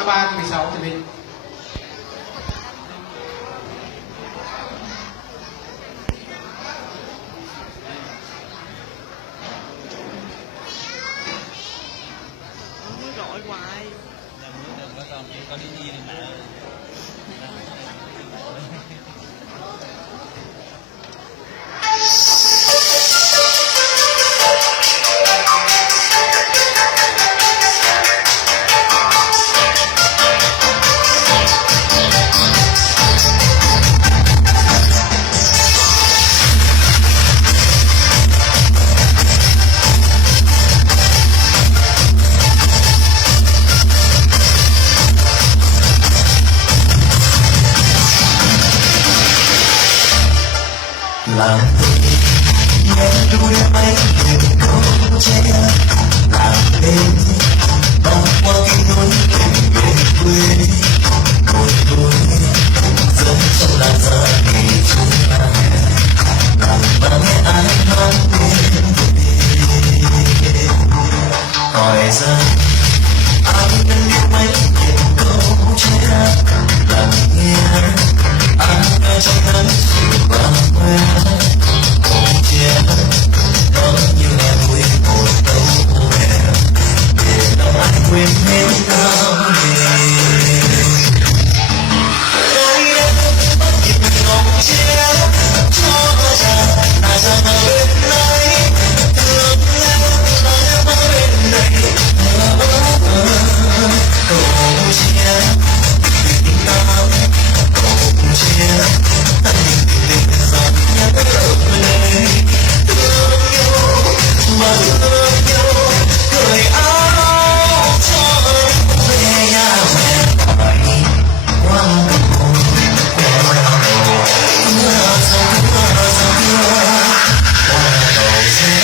13, 16 thì mình mới gọi hoài. Có đi gì này mà làm nghe đuôi bay thuyền câu tre làm đêm băng qua kinh núi về quê một đôi dân trong làng giờ thì chúng ta làm ba mẹ ai hát đến về hỏi ra ai đã biết mấy thuyền câu tre làm nghe ai ở trong nắng chiều và quê cùng chia có như là vui một câu hẹn để đâu ai quên hết đau đây đây bắt nhịp ngọc chia cho ra là ra bên này thương em là bên này cùng chia tình ta cùng chia ta tình dòng nhớ lên thương nhau mà thương nhau cởi áo cho về nhà mẹ hỏi qua cầu qua đầu mưa gió qua đầu sẽ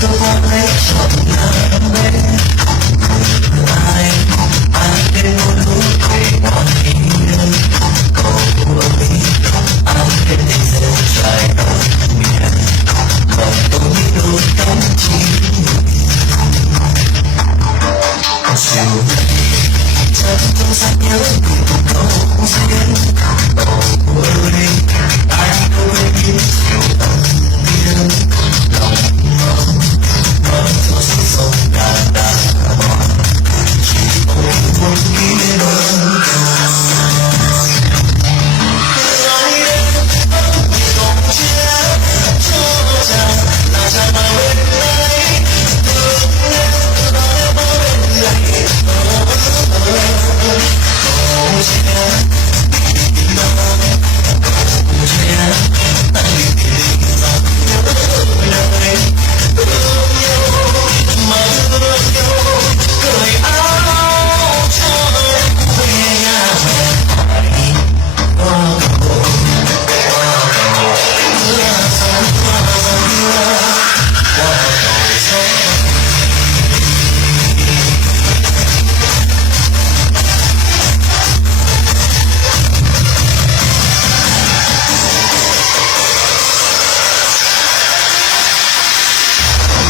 tôi qua lấy chọn làm bên ai đến một lúc về ngoài hiên cầu ơi ai đến tình dễ dài ở miền lòng tôi đôi cánh chim chiều chân tôi sẽ nhớ cùng câu duyên cầu ơi ai tôi biết chiều tận biên lòng mong cho sự sống